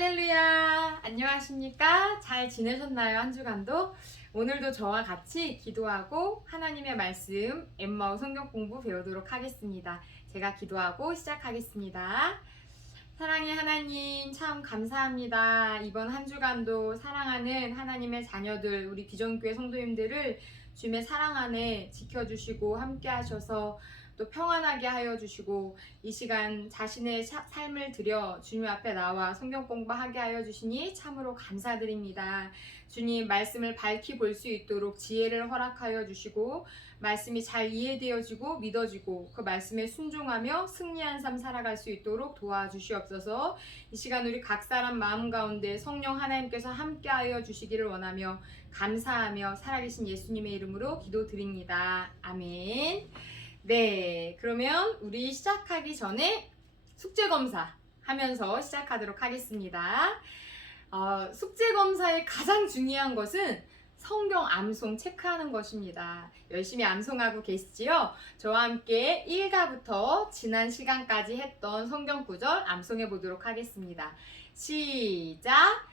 할렐루야! 안녕하십니까? 잘 지내셨나요? 한 주간도? 오늘도 저와 같이 기도하고 하나님의 말씀 엠마오 성경 공부 배우도록 하겠습니다. 제가 기도하고 시작하겠습니다. 사랑의 하나님, 참 감사합니다. 이번 한 주간도 사랑하는 하나님의 자녀들, 우리 비전교회 성도님들을 주님의 사랑 안에 지켜주시고 함께 하셔서 또 평안하게 하여 주시고 이 시간 자신의 삶을 들여 주님 앞에 나와 성경 공부하게 하여 주시니 참으로 감사드립니다. 주님 말씀을 밝히 볼 수 있도록 지혜를 허락하여 주시고 말씀이 잘 이해되어지고 믿어지고 그 말씀에 순종하며 승리한 삶 살아갈 수 있도록 도와주시옵소서. 이 시간 우리 각 사람 마음 가운데 성령 하나님께서 함께하여 주시기를 원하며 감사하며 살아계신 예수님의 이름으로 기도드립니다. 아멘. 네, 그러면 우리 시작하기 전에 숙제검사 하면서 시작하도록 하겠습니다. 숙제검사의 가장 중요한 것은 성경 암송 체크하는 것입니다. 열심히 암송하고 계시지요? 저와 함께 1가부터 지난 시간까지 했던 성경 구절 암송해 보도록 하겠습니다. 시작!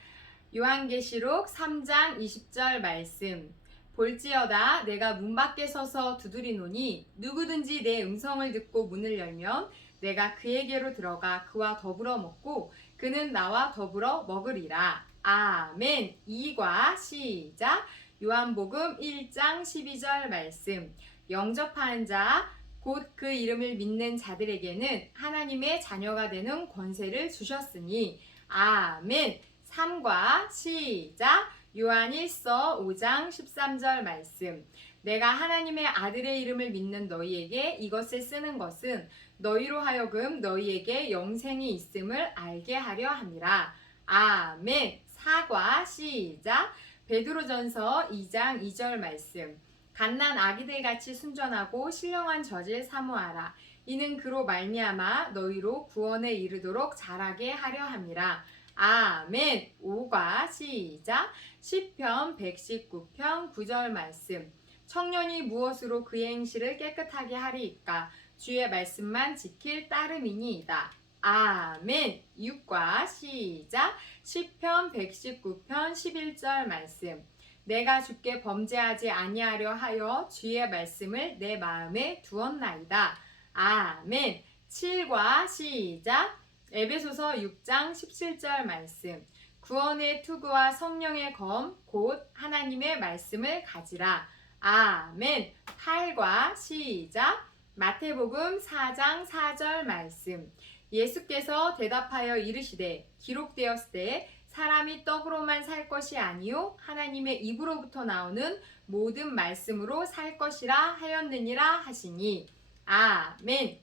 요한계시록 3장 20절 말씀. 볼지어다 내가 문 밖에 서서 두드리노니 누구든지 내 음성을 듣고 문을 열면 내가 그에게로 들어가 그와 더불어 먹고 그는 나와 더불어 먹으리라. 아멘. 2과 시작. 요한복음 1장 12절 말씀. 영접하는 자 곧 그 이름을 믿는 자들에게는 하나님의 자녀가 되는 권세를 주셨으니 아멘. 3과 시작. 요한일서 5장 13절 말씀. 내가 하나님의 아들의 이름을 믿는 너희에게 이것을 쓰는 것은 너희로 하여금 너희에게 영생이 있음을 알게 하려 함이라. 아멘. 4과 시작. 베드로전서 2장 2절 말씀. 갓난 아기들 같이 순전하고 신령한 젖을 사모하라. 이는 그로 말미암아 너희로 구원에 이르도록 자라게 하려 함이라. 아멘. 5과 시작. 시편 119편 9절 말씀. 청년이 무엇으로 그의 행실을 깨끗하게 하리이까? 주의 말씀만 지킬 따름이니이다. 아멘. 6과 시작. 시편 119편 11절 말씀. 내가 주께 범죄하지 아니하려 하여 주의 말씀을 내 마음에 두었나이다. 아멘. 7과 시작. 에베소서 6장 17절 말씀. 구원의 투구와 성령의 검 곧 하나님의 말씀을 가지라. 아멘. 8과 시작. 마태복음 4장 4절 말씀. 예수께서 대답하여 이르시되 기록되었을 때 사람이 떡으로만 살 것이 아니요 하나님의 입으로부터 나오는 모든 말씀으로 살 것이라 하였느니라 하시니. 아멘.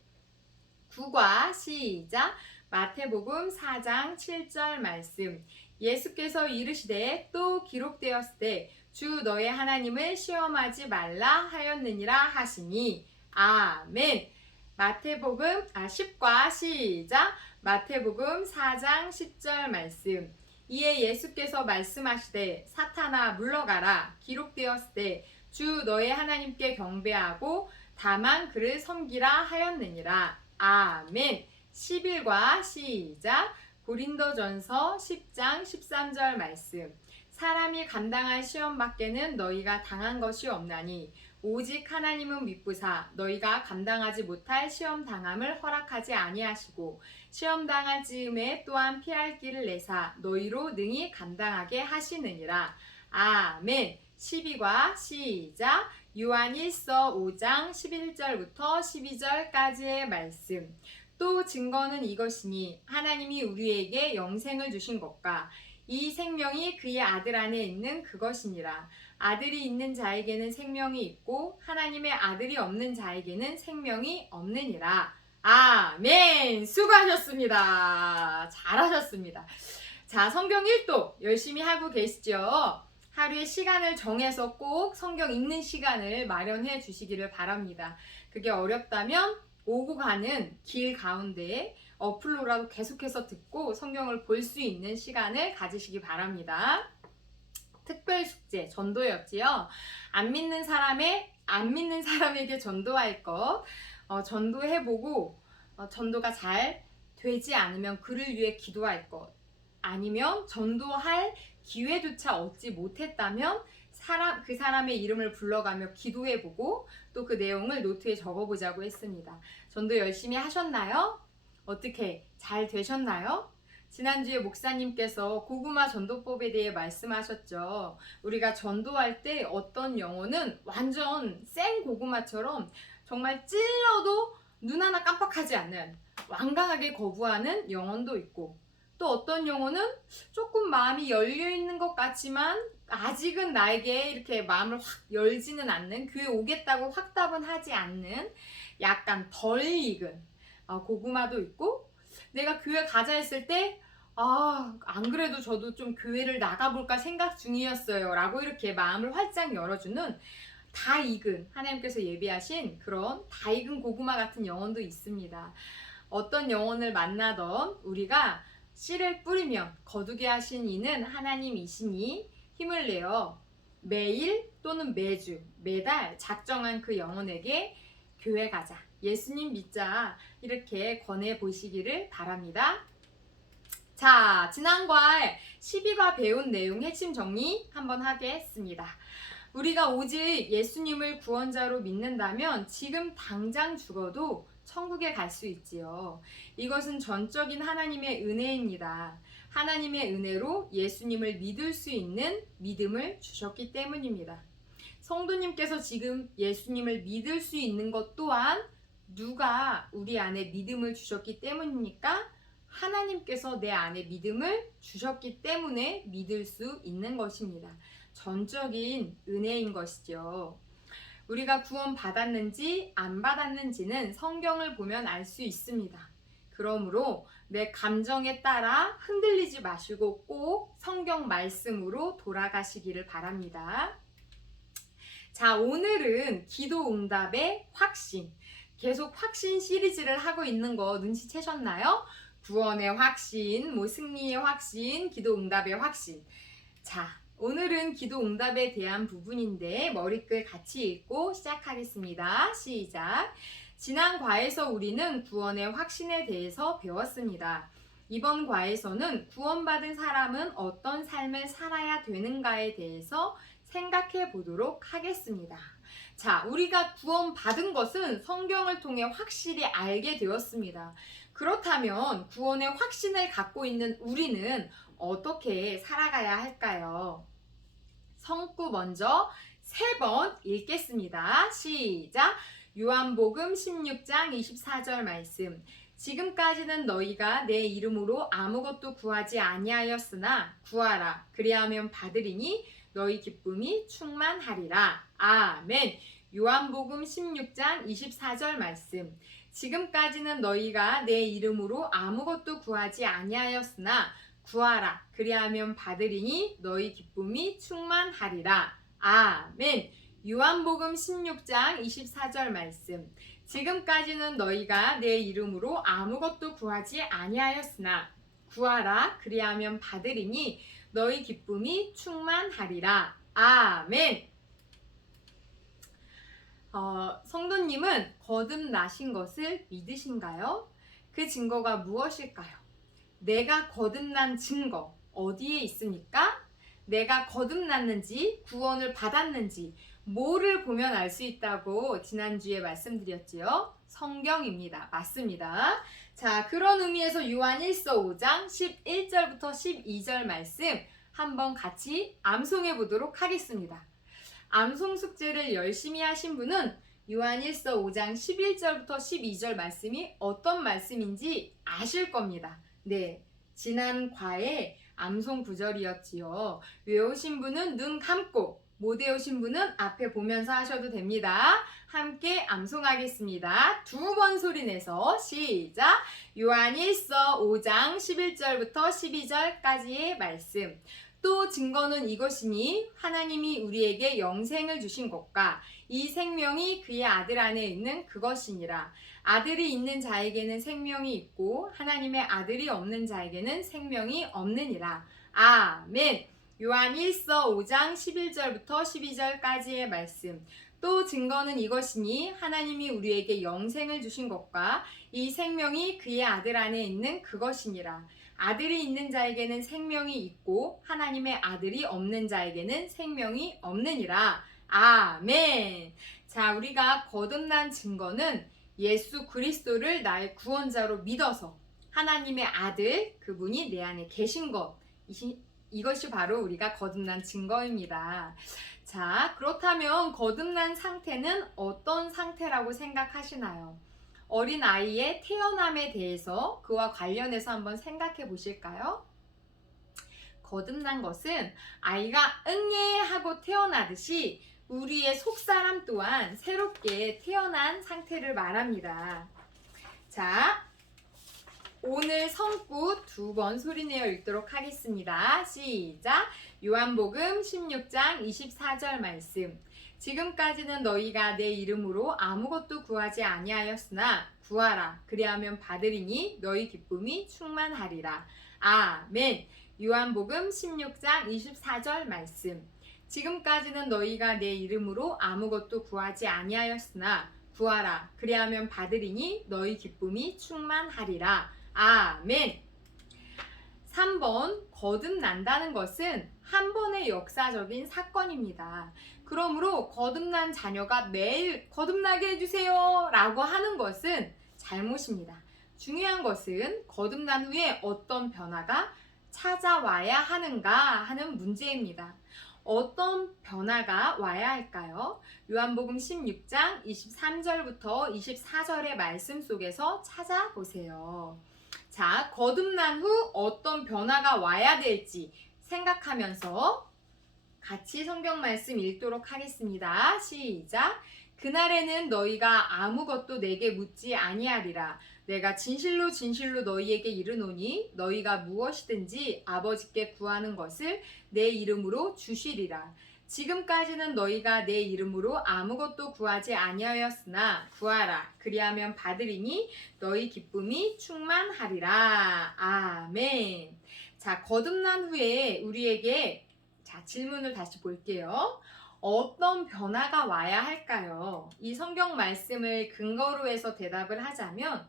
9과 시작. 마태복음 4장 7절 말씀. 예수께서 이르시되 또 기록되었을 때 주 너의 하나님을 시험하지 말라 하였느니라 하시니. 아멘. 마태복음 10과 시작. 마태복음 4장 10절 말씀. 이에 예수께서 말씀하시되 사탄아 물러가라. 기록되었을 때 주 너의 하나님께 경배하고 다만 그를 섬기라 하였느니라. 아멘. 11과 시작. 고린도전서 10장 13절 말씀. 사람이 감당할 시험 밖에는 너희가 당한 것이 없나니 오직 하나님은 미쁘사 너희가 감당하지 못할 시험 당함을 허락하지 아니하시고 시험 당할 즈음에 또한 피할 길을 내사 너희로 능히 감당하게 하시느니라. 아멘. 12과 시작. 요한일서 5장 11절부터 12절까지의 말씀. 또 증거는 이것이니 하나님이 우리에게 영생을 주신 것과 이 생명이 그의 아들 안에 있는 그것이니라. 아들이 있는 자에게는 생명이 있고 하나님의 아들이 없는 자에게는 생명이 없느니라. 아멘. 수고하셨습니다. 잘하셨습니다. 자, 성경 읽도 열심히 하고 계시죠? 하루에 시간을 정해서 꼭 성경 읽는 시간을 마련해 주시기를 바랍니다. 그게 어렵다면 오고 가는 길 가운데 어플로라도 계속해서 듣고 성경을 볼 수 있는 시간을 가지시기 바랍니다. 특별 숙제 전도였지요. 안 믿는 사람에게 전도할 것, 전도해보고 전도가 잘 되지 않으면 그를 위해 기도할 것. 아니면 전도할 기회조차 얻지 못했다면 그 사람의 이름을 불러가며 기도해보고 또 그 내용을 노트에 적어보자고 했습니다. 전도 열심히 하셨나요? 어떻게 잘 되셨나요? 지난주에 목사님께서 고구마 전도법에 대해 말씀하셨죠. 우리가 전도할 때 어떤 영혼은 완전 생 고구마처럼 정말 찔러도 눈 하나 깜빡하지 않는 완강하게 거부하는 영혼도 있고, 또 어떤 영혼은 조금 마음이 열려 있는 것 같지만 아직은 나에게 이렇게 마음을 확 열지는 않는, 교회 오겠다고 확답은 하지 않는 약간 덜 익은 고구마도 있고, 내가 교회 가자 했을 때 안 그래도 저도 좀 교회를 나가볼까 생각 중이었어요 라고 이렇게 마음을 활짝 열어주는 다 익은, 하나님께서 예비하신 그런 다 익은 고구마 같은 영혼도 있습니다. 어떤 영혼을 만나던 우리가 씨를 뿌리면 거두게 하신 이는 하나님이시니 힘을 내어 매일 또는 매주, 매달 작정한 그 영혼에게 교회 가자, 예수님 믿자, 이렇게 권해 보시기를 바랍니다. 자, 지난과에 12과 배운 내용 핵심 정리 한번 하겠습니다. 우리가 오직 예수님을 구원자로 믿는다면 지금 당장 죽어도 천국에 갈 수 있지요. 이것은 전적인 하나님의 은혜입니다. 하나님의 은혜로 예수님을 믿을 수 있는 믿음을 주셨기 때문입니다. 성도님께서 지금 예수님을 믿을 수 있는 것 또한 누가 우리 안에 믿음을 주셨기 때문입니까? 하나님께서 내 안에 믿음을 주셨기 때문에 믿을 수 있는 것입니다. 전적인 은혜인 것이죠. 우리가 구원 받았는지 안 받았는지는 성경을 보면 알 수 있습니다. 그러므로 내 감정에 따라 흔들리지 마시고 꼭 성경 말씀으로 돌아가시기를 바랍니다. 자, 오늘은 기도 응답의 확신, 계속 확신 시리즈를 하고 있는 거 눈치채셨나요? 구원의 확신, 승리의 확신, 기도 응답의 확신. 자, 오늘은 기도 응답에 대한 부분인데 머리글 같이 읽고 시작하겠습니다. 시작. 지난 과에서 우리는 구원의 확신에 대해서 배웠습니다. 이번 과에서는 구원받은 사람은 어떤 삶을 살아야 되는가에 대해서 생각해 보도록 하겠습니다. 자, 우리가 구원받은 것은 성경을 통해 확실히 알게 되었습니다. 그렇다면 구원의 확신을 갖고 있는 우리는 어떻게 살아가야 할까요? 성구 먼저 3번 읽겠습니다. 시작! 요한복음 16장 24절 말씀. 지금까지는 너희가 내 이름으로 아무것도 구하지 아니하였으나 구하라. 그리하면 받으리니 너희 기쁨이 충만하리라. 아멘. 요한복음 16장 24절 말씀. 지금까지는 너희가 내 이름으로 아무것도 구하지 아니하였으나 구하라. 그리하면 받으리니 너희 기쁨이 충만하리라. 아멘. 요한복음 16장 24절 말씀. 지금까지는 너희가 내 이름으로 아무것도 구하지 아니하였으나 구하라. 그리하면 받으리니 너희 기쁨이 충만하리라. 아멘. 성도님은 거듭나신 것을 믿으신가요? 그 증거가 무엇일까요? 내가 거듭난 증거 어디에 있습니까? 내가 거듭났는지 구원을 받았는지 뭐를 보면 알 수 있다고 지난주에 말씀드렸지요? 성경입니다. 맞습니다. 자, 그런 의미에서 요한 1서 5장 11절부터 12절 말씀 한번 같이 암송해 보도록 하겠습니다. 암송 숙제를 열심히 하신 분은 요한 1서 5장 11절부터 12절 말씀이 어떤 말씀인지 아실 겁니다. 네, 지난 과에 암송 구절이었지요. 외우신 분은 눈 감고, 못 외우신 분은 앞에 보면서 하셔도 됩니다. 함께 암송하겠습니다. 2번 소리내서 시작! 요한 1서 5장 11절부터 12절까지의 말씀. 또 증거는 이것이니 하나님이 우리에게 영생을 주신 것과 이 생명이 그의 아들 안에 있는 그것이니라. 아들이 있는 자에게는 생명이 있고 하나님의 아들이 없는 자에게는 생명이 없느니라. 아멘. 요한 1서 5장 11절부터 12절까지의 말씀. 또 증거는 이것이니 하나님이 우리에게 영생을 주신 것과 이 생명이 그의 아들 안에 있는 그것이니라. 아들이 있는 자에게는 생명이 있고 하나님의 아들이 없는 자에게는 생명이 없느니라. 아멘. 자, 우리가 거듭난 증거는 예수 그리스도를 나의 구원자로 믿어서 하나님의 아들, 그분이 내 안에 계신 것, 이것이 바로 우리가 거듭난 증거입니다. 자, 그렇다면 거듭난 상태는 어떤 상태라고 생각하시나요? 어린 아이의 태어남에 대해서 그와 관련해서 한번 생각해 보실까요? 거듭난 것은 아이가 응예 하고 태어나듯이 우리의 속사람 또한 새롭게 태어난 상태를 말합니다. 자, 오늘 성구 2번 소리내어 읽도록 하겠습니다. 시작! 요한복음 16장 24절 말씀. 지금까지는 너희가 내 이름으로 아무것도 구하지 아니하였으나 구하라. 그리하면 받으리니 너희 기쁨이 충만하리라. 아멘. 요한복음 16장 24절 말씀. 지금까지는 너희가 내 이름으로 아무것도 구하지 아니하였으나 구하라. 그리하면 받으리니 너희 기쁨이 충만하리라. 아멘. 3번, 거듭난다는 것은 한 번의 역사적인 사건입니다. 그러므로 거듭난 자녀가 매일 거듭나게 해주세요 라고 하는 것은 잘못입니다. 중요한 것은 거듭난 후에 어떤 변화가 찾아와야 하는가 하는 문제입니다. 어떤 변화가 와야 할까요? 요한복음 16장 23절부터 24절의 말씀 속에서 찾아보세요. 자, 거듭난 후 어떤 변화가 와야 될지 생각하면서 같이 성경 말씀 읽도록 하겠습니다. 시작! 그날에는 너희가 아무것도 내게 묻지 아니하리라. 내가 진실로 진실로 너희에게 이르노니 너희가 무엇이든지 아버지께 구하는 것을 내 이름으로 주시리라. 지금까지는 너희가 내 이름으로 아무것도 구하지 아니하였으나 구하라. 그리하면 받으리니 너희 기쁨이 충만하리라. 아멘. 자, 거듭난 후에 우리에게 질문을 다시 볼게요. 어떤 변화가 와야 할까요? 이 성경 말씀을 근거로 해서 대답을 하자면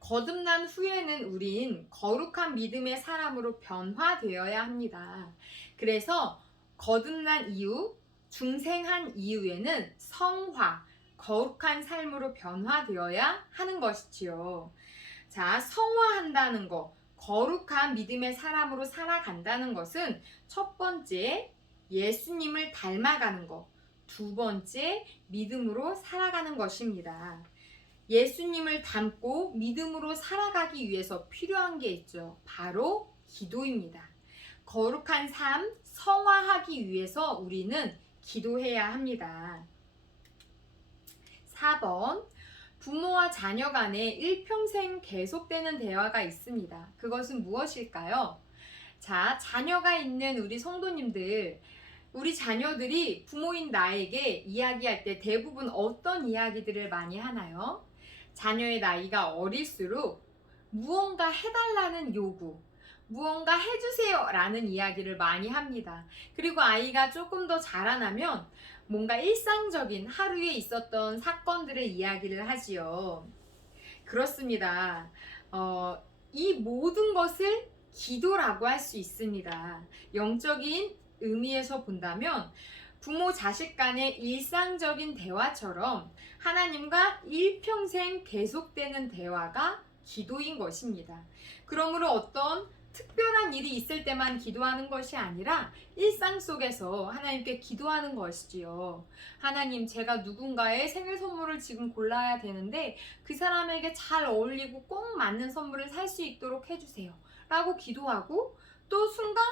거듭난 후에는 우린 거룩한 믿음의 사람으로 변화되어야 합니다. 그래서 거듭난 이후, 중생한 이후에는 성화, 거룩한 삶으로 변화되어야 하는 것이지요. 자, 성화한다는 것, 거룩한 믿음의 사람으로 살아간다는 것은 첫 번째, 예수님을 닮아가는 것, 두 번째, 믿음으로 살아가는 것입니다. 예수님을 닮고 믿음으로 살아가기 위해서 필요한 게 있죠. 바로 기도입니다. 거룩한 삶, 성화하기 위해서 우리는 기도해야 합니다. 4번, 부모와 자녀 간에 일평생 계속되는 대화가 있습니다. 그것은 무엇일까요? 자, 자녀가 있는 우리 성도님들, 우리 자녀들이 부모인 나에게 이야기할 때 대부분 어떤 이야기들을 많이 하나요? 자녀의 나이가 어릴수록 무언가 해달라는 요구, 무언가 해주세요 라는 이야기를 많이 합니다. 그리고 아이가 조금 더 자라나면 뭔가 일상적인 하루에 있었던 사건들을 이야기를 하지요. 그렇습니다. 이 모든 것을 기도라고 할 수 있습니다. 영적인 의미에서 본다면 부모 자식 간의 일상적인 대화처럼 하나님과 일평생 계속되는 대화가 기도인 것입니다. 그러므로 어떤 특별한 일이 있을 때만 기도하는 것이 아니라 일상 속에서 하나님께 기도하는 것이지요. 하나님, 제가 누군가의 생일 선물을 지금 골라야 되는데 그 사람에게 잘 어울리고 꼭 맞는 선물을 살 수 있도록 해주세요 라고 기도하고, 또 순간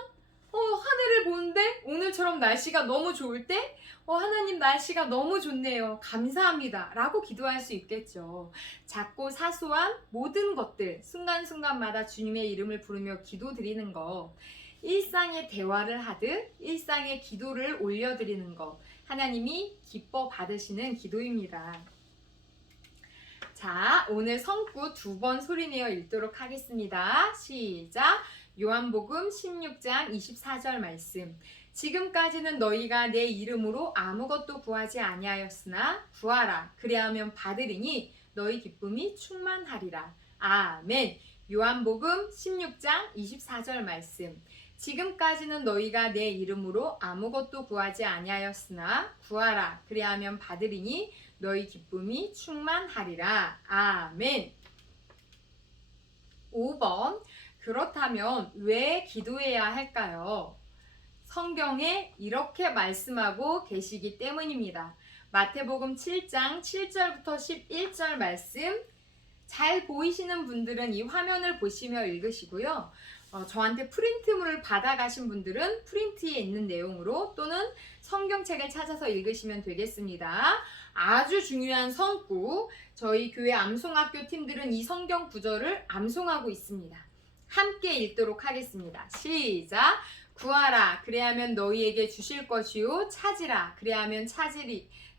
하늘을 보는데 오늘처럼 날씨가 너무 좋을 때 하나님, 날씨가 너무 좋네요, 감사합니다 라고 기도할 수 있겠죠. 작고 사소한 모든 것들 순간순간마다 주님의 이름을 부르며 기도드리는 것, 일상의 대화를 하듯 일상의 기도를 올려드리는 것, 하나님이 기뻐 받으시는 기도입니다. 자, 오늘 성구 2번 소리내어 읽도록 하겠습니다. 시작! 요한복음 16장 24절 말씀. 지금까지는 너희가 내 이름으로 아무것도 구하지 아니하였으나 구하라 그리하면 받으리니 너희 기쁨이 충만하리라. 아멘. 요한복음 16장 24절 말씀. 지금까지는 너희가 내 이름으로 아무것도 구하지 아니하였으나 구하라 그리하면 받으리니 너희 기쁨이 충만하리라. 아멘. 5번. 그렇다면 왜 기도해야 할까요? 성경에 이렇게 말씀하고 계시기 때문입니다. 마태복음 7장 7절부터 11절 말씀, 잘 보이시는 분들은 이 화면을 보시며 읽으시고요. 저한테 프린트물을 받아가신 분들은 프린트에 있는 내용으로 또는 성경책을 찾아서 읽으시면 되겠습니다. 아주 중요한 성구, 저희 교회 암송학교 팀들은 이 성경 구절을 암송하고 있습니다. 함께 읽도록 하겠습니다. 시작! 구하라 그리하면 너희에게 주실 것이요, 찾으라 그리하면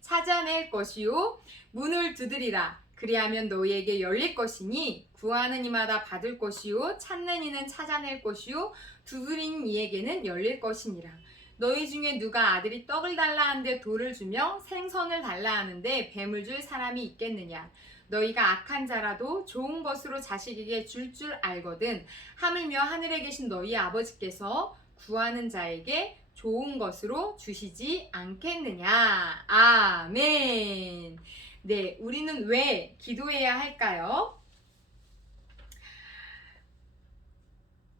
찾아낼 것이요, 문을 두드리라 그리하면 너희에게 열릴 것이니 구하는 이마다 받을 것이요, 찾는 이는 찾아낼 것이요, 두드리는 이에게는 열릴 것이니라. 너희 중에 누가 아들이 떡을 달라 하는데 돌을 주며 생선을 달라 하는데 뱀을 줄 사람이 있겠느냐? 너희가 악한 자라도 좋은 것으로 자식에게 줄 알거든. 하물며 하늘에 계신 너희 아버지께서 구하는 자에게 좋은 것으로 주시지 않겠느냐. 아멘. 네, 우리는 왜 기도해야 할까요?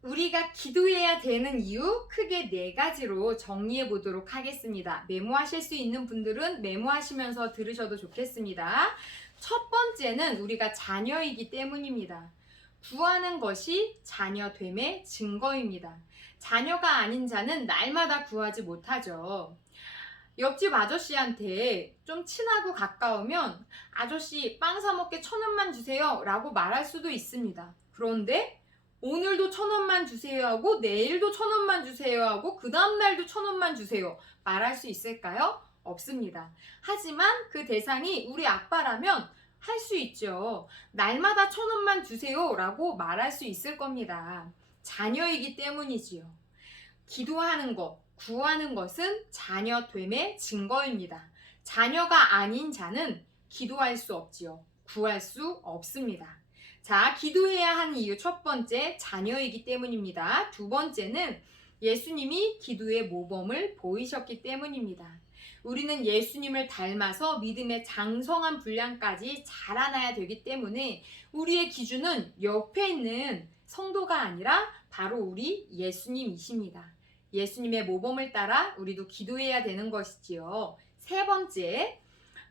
우리가 기도해야 되는 이유 크게 4가지로 정리해 보도록 하겠습니다. 메모하실 수 있는 분들은 메모하시면서 들으셔도 좋겠습니다. 첫 번째는 우리가 자녀이기 때문입니다. 구하는 것이 자녀됨의 증거입니다. 자녀가 아닌 자는 날마다 구하지 못하죠. 옆집 아저씨한테 좀 친하고 가까우면 아저씨 빵 사 먹게 1,000원만 주세요 라고 말할 수도 있습니다. 그런데 오늘도 1,000원만 주세요 하고 내일도 1,000원만 주세요 하고 그 다음날도 1,000원만 주세요 말할 수 있을까요? 없습니다. 하지만 그 대상이 우리 아빠라면 할 수 있죠. 날마다 1,000원만 주세요 라고 말할 수 있을 겁니다. 자녀이기 때문이지요. 기도하는 것, 구하는 것은 자녀됨의 증거입니다. 자녀가 아닌 자는 기도할 수 없지요. 구할 수 없습니다. 자, 기도해야 하는 이유 첫 번째, 자녀이기 때문입니다. 두 번째는 예수님이 기도의 모범을 보이셨기 때문입니다. 우리는 예수님을 닮아서 믿음의 장성한 분량까지 자라나야 되기 때문에 우리의 기준은 옆에 있는 성도가 아니라 바로 우리 예수님이십니다. 예수님의 모범을 따라 우리도 기도해야 되는 것이지요. 세 번째,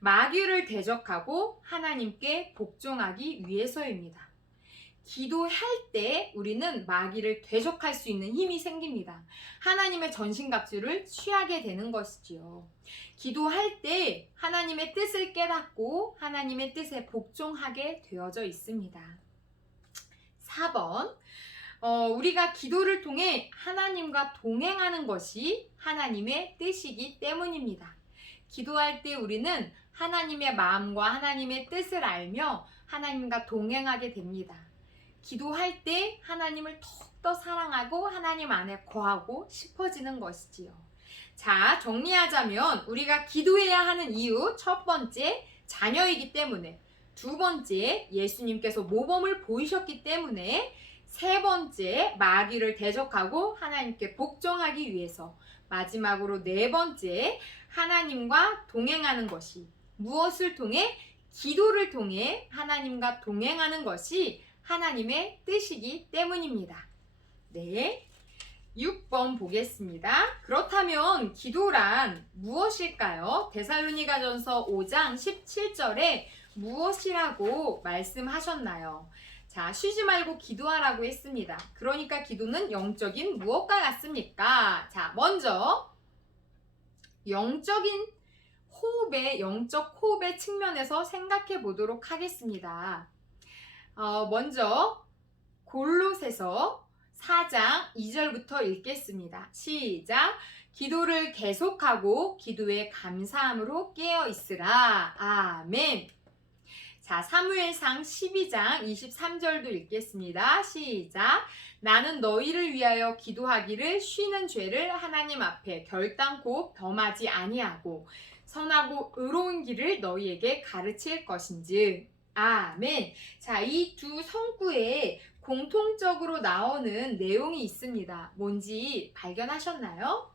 마귀를 대적하고 하나님께 복종하기 위해서입니다. 기도할 때 우리는 마귀를 대적할 수 있는 힘이 생깁니다. 하나님의 전신갑주를 취하게 되는 것이지요. 기도할 때 하나님의 뜻을 깨닫고 하나님의 뜻에 복종하게 되어져 있습니다. 4번, 우리가 기도를 통해 하나님과 동행하는 것이 하나님의 뜻이기 때문입니다. 기도할 때 우리는 하나님의 마음과 하나님의 뜻을 알며 하나님과 동행하게 됩니다. 기도할 때 하나님을 더욱더 사랑하고 하나님 안에 거하고 싶어지는 것이지요. 자, 정리하자면 우리가 기도해야 하는 이유 첫 번째, 자녀이기 때문에, 두 번째, 예수님께서 모범을 보이셨기 때문에, 세 번째, 마귀를 대적하고 하나님께 복종하기 위해서, 마지막으로 네 번째, 하나님과 동행하는 것이, 무엇을 통해? 기도를 통해 하나님과 동행하는 것이 하나님의 뜻이기 때문입니다. 네, 6번 보겠습니다. 그렇다면 기도란 무엇일까요? 데살로니가전서 5장 17절에 무엇이라고 말씀하셨나요? 자, 쉬지 말고 기도하라고 했습니다. 그러니까 기도는 영적인 무엇과 같습니까? 자, 먼저 영적인 영적 호흡의 측면에서 생각해 보도록 하겠습니다. 먼저 골로새서 4장 2절부터 읽겠습니다. 시작! 기도를 계속하고 기도에 감사함으로 깨어 있으라. 아멘. 자, 사무엘상 12장 23절도 읽겠습니다. 시작. 나는 너희를 위하여 기도하기를 쉬는 죄를 하나님 앞에 결단코 범하지 아니하고 선하고 의로운 길을 너희에게 가르칠 것인즉. 아멘. 자, 이 두 성구에 공통적으로 나오는 내용이 있습니다. 뭔지 발견하셨나요?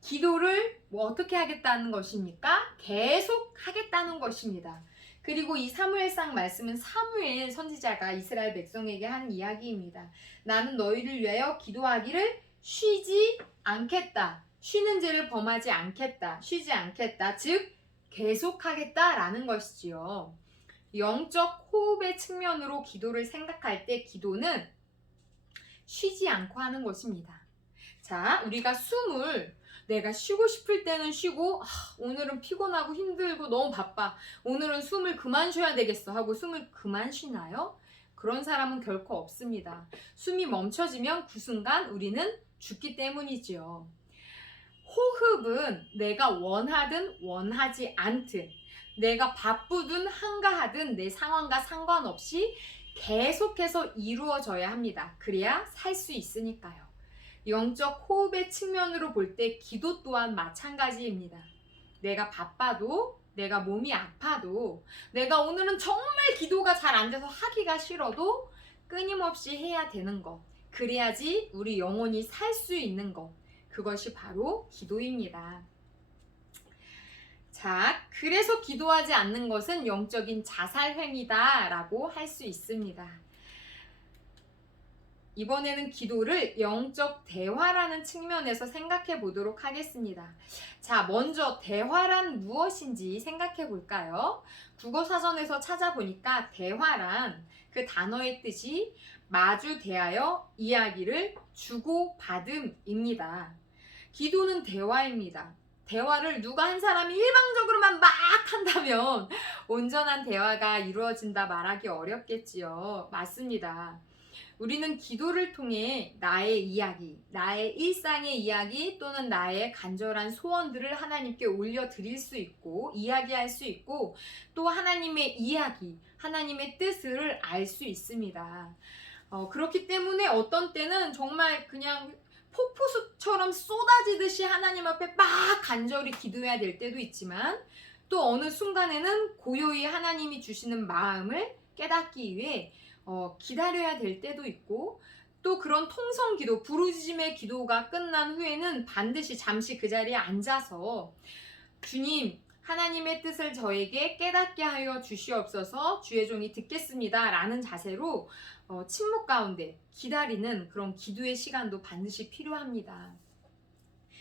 기도를 어떻게 하겠다는 것입니까? 계속 하겠다는 것입니다. 그리고 이 사무엘상 말씀은 사무엘 선지자가 이스라엘 백성에게 한 이야기입니다. 나는 너희를 위하여 기도하기를 쉬지 않겠다. 쉬는 죄를 범하지 않겠다. 쉬지 않겠다. 즉 계속하겠다라는 것이지요. 영적 호흡의 측면으로 기도를 생각할 때 기도는 쉬지 않고 하는 것입니다. 자, 우리가 숨을 내가 쉬고 싶을 때는 쉬고 오늘은 피곤하고 힘들고 너무 바빠. 오늘은 숨을 그만 쉬어야 되겠어 하고 숨을 그만 쉬나요? 그런 사람은 결코 없습니다. 숨이 멈춰지면 그 순간 우리는 죽기 때문이지요. 호흡은 내가 원하든 원하지 않든 내가 바쁘든 한가하든 내 상황과 상관없이 계속해서 이루어져야 합니다. 그래야 살 수 있으니까요. 영적 호흡의 측면으로 볼 때 기도 또한 마찬가지입니다. 내가 바빠도 내가 몸이 아파도 내가 오늘은 정말 기도가 잘 안 돼서 하기가 싫어도 끊임없이 해야 되는 것. 그래야지 우리 영혼이 살 수 있는 것. 그것이 바로 기도입니다. 자, 그래서 기도하지 않는 것은 영적인 자살행위다라고 할 수 있습니다. 이번에는 기도를 영적 대화라는 측면에서 생각해 보도록 하겠습니다. 자, 먼저 대화란 무엇인지 생각해 볼까요? 국어사전에서 찾아보니까 대화란 그 단어의 뜻이 마주 대하여 이야기를 주고받음입니다. 기도는 대화입니다. 대화를 누가 한 사람이 일방적으로만 막 한다면 온전한 대화가 이루어진다 말하기 어렵겠지요. 맞습니다. 우리는 기도를 통해 나의 이야기, 나의 일상의 이야기 또는 나의 간절한 소원들을 하나님께 올려드릴 수 있고 이야기할 수 있고 또 하나님의 이야기, 하나님의 뜻을 알 수 있습니다. 그렇기 때문에 어떤 때는 정말 그냥 폭포수처럼 쏟아지듯이 하나님 앞에 막 간절히 기도해야 될 때도 있지만 또 어느 순간에는 고요히 하나님이 주시는 마음을 깨닫기 위해 기다려야 될 때도 있고 또 그런 통성기도, 부르짖음의 기도가 끝난 후에는 반드시 잠시 그 자리에 앉아서 주님, 하나님의 뜻을 저에게 깨닫게 하여 주시옵소서 주의 종이 듣겠습니다 라는 자세로 침묵 가운데 기다리는 그런 기도의 시간도 반드시 필요합니다.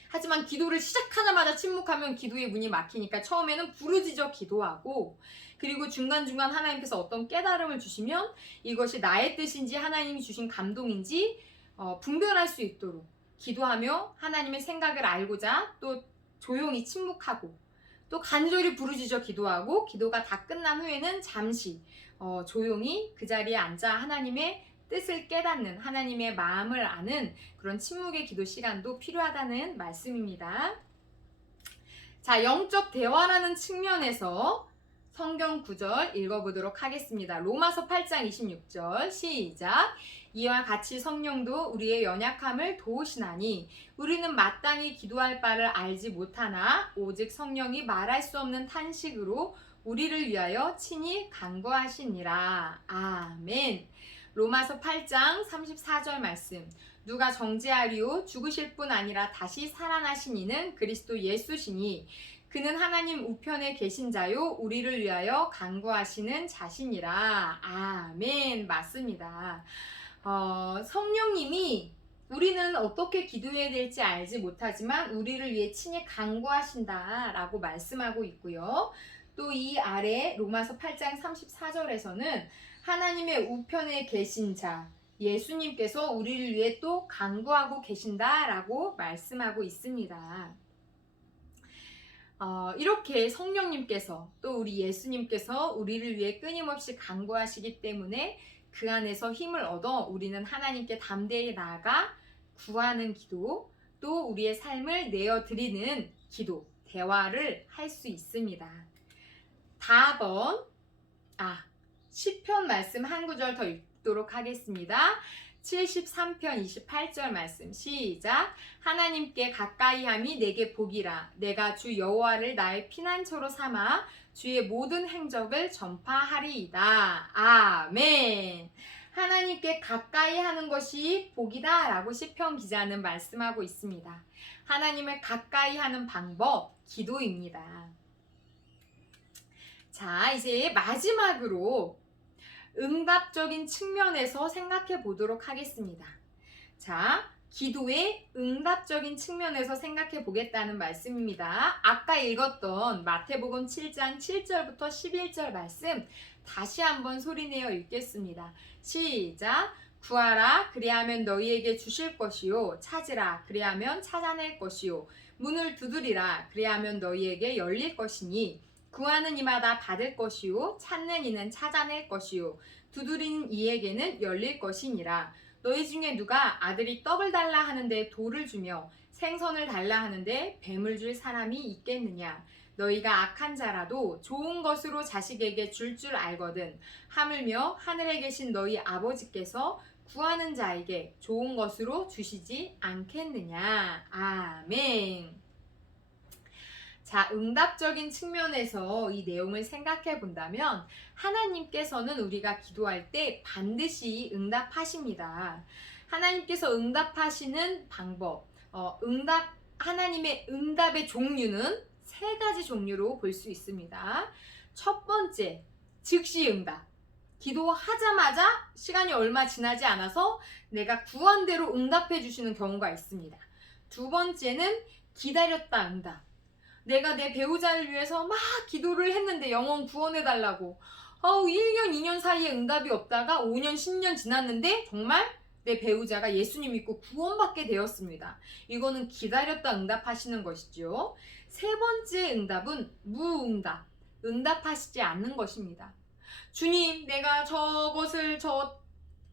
하지만 기도를 시작하자마자 침묵하면 기도의 문이 막히니까 처음에는 부르짖어 기도하고 그리고 중간중간 하나님께서 어떤 깨달음을 주시면 이것이 나의 뜻인지 하나님이 주신 감동인지 분별할 수 있도록 기도하며 하나님의 생각을 알고자 또 조용히 침묵하고 또 간절히 부르짖어 기도하고 기도가 다 끝난 후에는 잠시 조용히 그 자리에 앉아 하나님의 뜻을 깨닫는 하나님의 마음을 아는 그런 침묵의 기도 시간도 필요하다는 말씀입니다. 자, 영적 대화라는 측면에서 성경 구절 읽어보도록 하겠습니다. 로마서 8장 26절 시작. 이와 같이 성령도 우리의 연약함을 도우시나니 우리는 마땅히 기도할 바를 알지 못하나 오직 성령이 말할 수 없는 탄식으로 우리를 위하여 친히 간구하시니라. 아멘. 로마서 8장 34절 말씀. 누가 정죄하리요 죽으실 뿐 아니라 다시 살아나신 이는 그리스도 예수시니 그는 하나님 우편에 계신 자요 우리를 위하여 간구하시는 자신이라. 아멘. 맞습니다. 성령님이 우리는 어떻게 기도해야 될지 알지 못하지만 우리를 위해 친히 간구하신다라고 말씀하고 있고요. 또 이 아래 로마서 8장 34절에서는 하나님의 우편에 계신 자 예수님께서 우리를 위해 또 간구하고 계신다라고 말씀하고 있습니다. 이렇게 성령님께서 또 우리 예수님께서 우리를 위해 끊임없이 간구하시기 때문에 그 안에서 힘을 얻어 우리는 하나님께 담대히 나아가 구하는 기도 또 우리의 삶을 내어드리는 기도, 대화를 할 수 있습니다. 4번 시편 말씀 한 구절 더 읽도록 하겠습니다. 73편 28절 말씀 시작. 하나님께 가까이함이 내게 복이라. 내가 주 여호와를 나의 피난처로 삼아 주의 모든 행적을 전파하리이다. 아멘. 하나님께 가까이 하는 것이 복이다 라고 시편 기자는 말씀하고 있습니다. 하나님을 가까이 하는 방법, 기도입니다. 자, 이제 마지막으로 응답적인 측면에서 생각해 보도록 하겠습니다. 자, 기도의 응답적인 측면에서 생각해 보겠다는 말씀입니다. 아까 읽었던 마태복음 7장 7절부터 11절 말씀 다시 한번 소리내어 읽겠습니다. 시작. 구하라 그리하면 너희에게 주실 것이요 찾으라 그리하면 찾아낼 것이요 문을 두드리라 그리하면 너희에게 열릴 것이니 구하는 이마다 받을 것이요 찾는 이는 찾아낼 것이요 두드리는 이에게는 열릴 것이니라. 너희 중에 누가 아들이 떡을 달라 하는데 돌을 주며 생선을 달라 하는데 뱀을 줄 사람이 있겠느냐. 너희가 악한 자라도 좋은 것으로 자식에게 줄 알거든. 하물며 하늘에 계신 너희 아버지께서 구하는 자에게 좋은 것으로 주시지 않겠느냐. 아멘. 자, 응답적인 측면에서 이 내용을 생각해 본다면 하나님께서는 우리가 기도할 때 반드시 응답하십니다. 하나님께서 응답하시는 방법, 하나님의 응답의 종류는 세 가지 종류로 볼 수 있습니다. 첫 번째, 즉시 응답. 기도하자마자 시간이 얼마 지나지 않아서 내가 구한 대로 응답해 주시는 경우가 있습니다. 두 번째는 기다렸다 응답. 내가 내 배우자를 위해서 막 기도를 했는데 영혼 구원해달라고 1년, 2년 사이에 응답이 없다가 5년, 10년 지났는데 정말 내 배우자가 예수님 믿고 구원받게 되었습니다. 이거는 기다렸다 응답하시는 것이죠. 세 번째 응답은 무응답, 응답하시지 않는 것입니다. 주님, 내가 저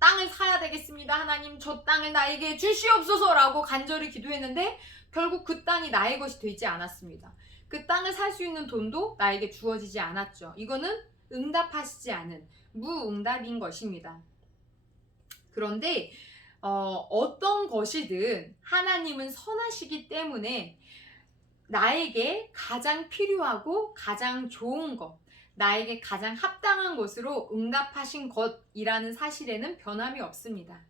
땅을 사야 되겠습니다. 하나님, 저 땅을 나에게 주시옵소서라고 간절히 기도했는데 결국 그 땅이 나의 것이 되지 않았습니다. 그 땅을 살 수 있는 돈도 나에게 주어지지 않았죠. 이거는 응답하시지 않은 무응답인 것입니다. 그런데 어떤 것이든 하나님은 선하시기 때문에 나에게 가장 필요하고 가장 좋은 것, 나에게 가장 합당한 것으로 응답하신 것이라는 사실에는 변함이 없습니다.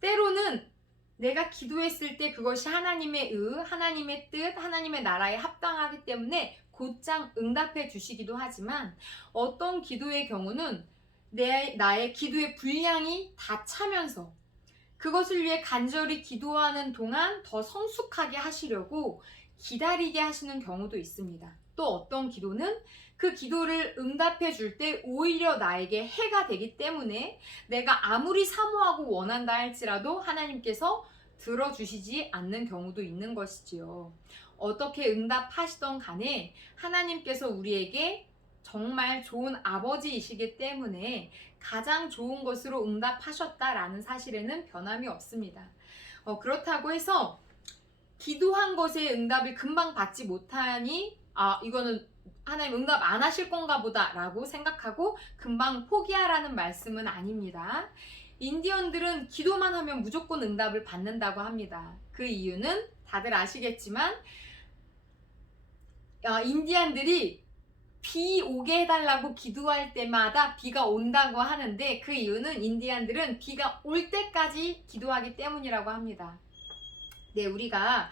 때로는 내가 기도했을 때 그것이 하나님의 하나님의 뜻, 하나님의 나라에 합당하기 때문에 곧장 응답해 주시기도 하지만 어떤 기도의 경우는 나의 기도의 분량이 다 차면서 그것을 위해 간절히 기도하는 동안 더 성숙하게 하시려고 기다리게 하시는 경우도 있습니다. 또 어떤 기도는 그 기도를 응답해 줄 때 오히려 나에게 해가 되기 때문에 내가 아무리 사모하고 원한다 할지라도 하나님께서 들어주시지 않는 경우도 있는 것이지요. 어떻게 응답하시던 간에 하나님께서 우리에게 정말 좋은 아버지이시기 때문에 가장 좋은 것으로 응답하셨다라는 사실에는 변함이 없습니다. 그렇다고 해서 기도한 것에 응답을 금방 받지 못하니 이거는 하나님 응답 안 하실 건가 보다 라고 생각하고 금방 포기하라는 말씀은 아닙니다. 인디언들은 기도만 하면 무조건 응답을 받는다고 합니다. 그 이유는 다들 아시겠지만 인디안들이 비 오게 해달라고 기도할 때마다 비가 온다고 하는데 그 이유는 인디안들은 비가 올 때까지 기도하기 때문이라고 합니다. 네, 우리가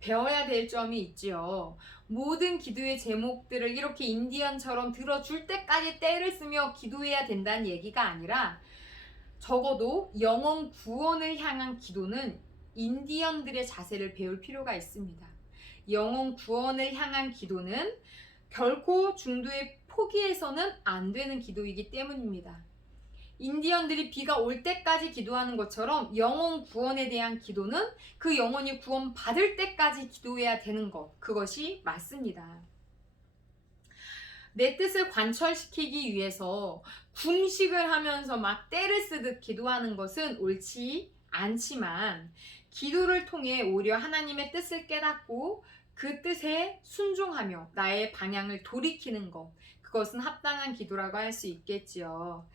배워야 될 점이 있지요. 모든 기도의 제목들을 이렇게 인디언처럼 들어줄 때까지 떼를 쓰며 기도해야 된다는 얘기가 아니라 적어도 영혼 구원을 향한 기도는 인디언들의 자세를 배울 필요가 있습니다. 영혼 구원을 향한 기도는 결코 중도에 포기해서는 안 되는 기도이기 때문입니다. 인디언들이 비가 올 때까지 기도하는 것처럼 영혼 구원에 대한 기도는 그 영혼이 구원 받을 때까지 기도해야 되는 것, 그것이 맞습니다. 내 뜻을 관철시키기 위해서 궁식을 하면서 막 떼를 쓰듯 기도하는 것은 옳지 않지만 기도를 통해 오히려 하나님의 뜻을 깨닫고 그 뜻에 순종하며 나의 방향을 돌이키는 것, 그것은 합당한 기도라고 할 수 있겠지요.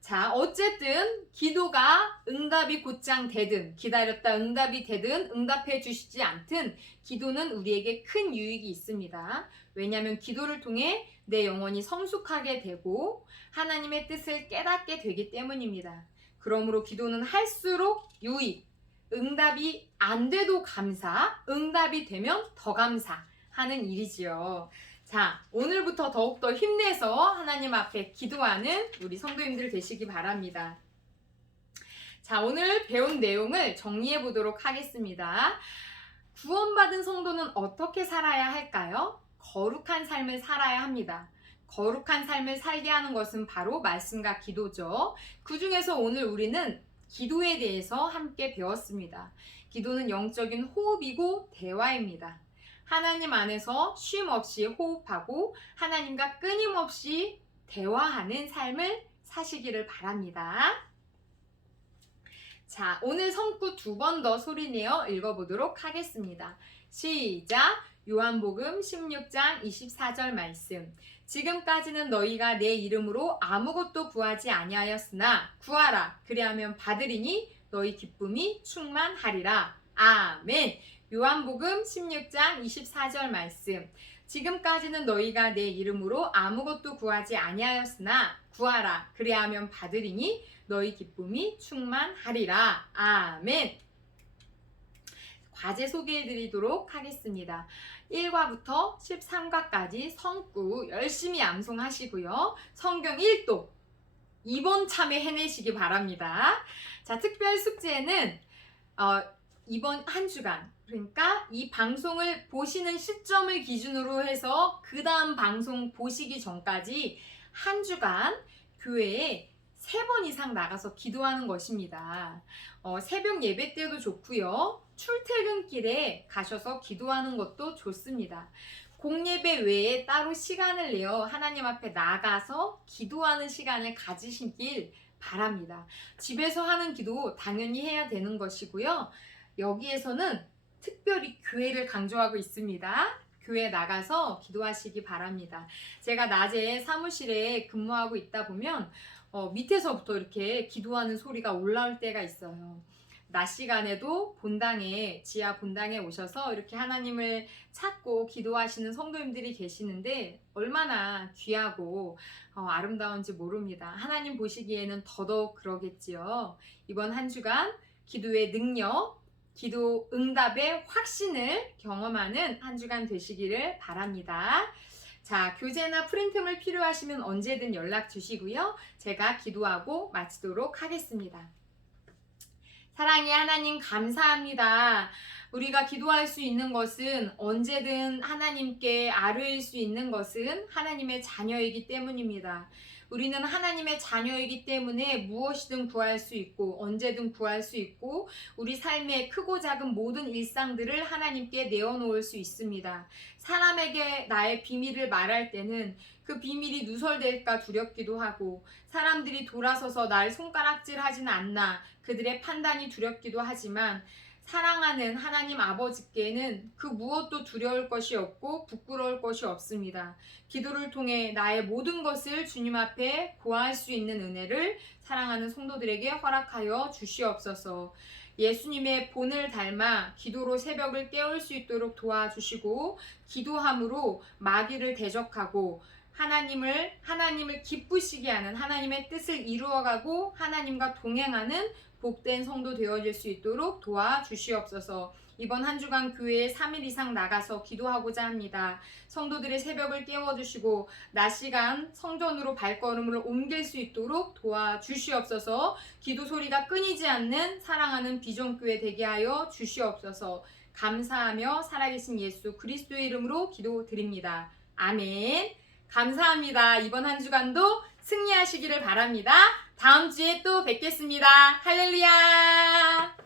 자, 어쨌든 기도가 응답이 곧장 되든 기다렸다 응답이 되든 응답해 주시지 않든 기도는 우리에게 큰 유익이 있습니다. 왜냐하면 기도를 통해 내 영혼이 성숙하게 되고 하나님의 뜻을 깨닫게 되기 때문입니다. 그러므로 기도는 할수록 유익, 응답이 안 돼도 감사, 응답이 되면 더 감사하는 일이지요. 자, 오늘부터 더욱더 힘내서 하나님 앞에 기도하는 우리 성도님들 되시기 바랍니다. 자, 오늘 배운 내용을 정리해 보도록 하겠습니다. 구원받은 성도는 어떻게 살아야 할까요? 거룩한 삶을 살아야 합니다. 거룩한 삶을 살게 하는 것은 바로 말씀과 기도죠. 그 중에서 오늘 우리는 기도에 대해서 함께 배웠습니다. 기도는 영적인 호흡이고 대화입니다. 하나님 안에서 쉼 없이 호흡하고 하나님과 끊임없이 대화하는 삶을 사시기를 바랍니다. 자, 오늘 성구 2번 더 소리내어 읽어보도록 하겠습니다. 시작! 요한복음 16장 24절 말씀. 지금까지는 너희가 내 이름으로 아무것도 구하지 아니하였으나 구하라 그리하면 받으리니 너희 기쁨이 충만하리라. 아멘. 요한복음 16장 24절 말씀. 지금까지는 너희가 내 이름으로 아무것도 구하지 아니하였으나 구하라 그리하면 받으리니 너희 기쁨이 충만하리라. 아멘. 과제 소개해드리도록 하겠습니다. 1과부터 13과까지 성구 열심히 암송하시고요. 성경 1도 이번 참에 해내시기 바랍니다. 자, 특별 숙제는 이번 한 주간, 그러니까 이 방송을 보시는 시점을 기준으로 해서 그 다음 방송 보시기 전까지 한 주간 교회에 3번 이상 나가서 기도하는 것입니다. 새벽 예배 때도 좋고요. 출퇴근길에 가셔서 기도하는 것도 좋습니다. 공예배 외에 따로 시간을 내어 하나님 앞에 나가서 기도하는 시간을 가지시길 바랍니다. 집에서 하는 기도 당연히 해야 되는 것이고요. 여기에서는 특별히 교회를 강조하고 있습니다. 교회 나가서 기도하시기 바랍니다. 제가 낮에 사무실에 근무하고 있다 보면 밑에서부터 이렇게 기도하는 소리가 올라올 때가 있어요. 낮 시간에도 본당에, 지하 본당에 오셔서 이렇게 하나님을 찾고 기도하시는 성도님들이 계시는데 얼마나 귀하고 아름다운지 모릅니다. 하나님 보시기에는 더더욱 그러겠지요. 이번 한 주간 기도의 능력, 기도 응답의 확신을 경험하는 한 주간 되시기를 바랍니다. 자, 교재나 프린트물 필요하시면 언제든 연락 주시고요. 제가 기도하고 마치도록 하겠습니다. 사랑의 하나님 감사합니다. 우리가 기도할 수 있는 것은 언제든 하나님께 아뢰일 수 있는 것은 하나님의 자녀이기 때문입니다. 우리는 하나님의 자녀이기 때문에 무엇이든 구할 수 있고 언제든 구할 수 있고 우리 삶의 크고 작은 모든 일상들을 하나님께 내어놓을 수 있습니다. 사람에게 나의 비밀을 말할 때는 그 비밀이 누설될까 두렵기도 하고 사람들이 돌아서서 날 손가락질하지는 않나 그들의 판단이 두렵기도 하지만 사랑하는 하나님 아버지께는 그 무엇도 두려울 것이 없고 부끄러울 것이 없습니다. 기도를 통해 나의 모든 것을 주님 앞에 고할 수 있는 은혜를 사랑하는 성도들에게 허락하여 주시옵소서. 예수님의 본을 닮아 기도로 새벽을 깨울 수 있도록 도와주시고 기도함으로 마귀를 대적하고 하나님을 기쁘시게 하는 하나님의 뜻을 이루어가고 하나님과 동행하는 복된 성도 되어질 수 있도록 도와주시옵소서. 이번 한 주간 교회에 3일 이상 나가서 기도하고자 합니다. 성도들의 새벽을 깨워주시고 낮 시간 성전으로 발걸음을 옮길 수 있도록 도와주시옵소서. 기도 소리가 끊이지 않는 사랑하는 비전교회 되게 하여 주시옵소서. 감사하며 살아계신 예수 그리스도의 이름으로 기도드립니다. 아멘. 감사합니다. 이번 한 주간도 승리하시기를 바랍니다. 다음 주에 또 뵙겠습니다. 할렐루야!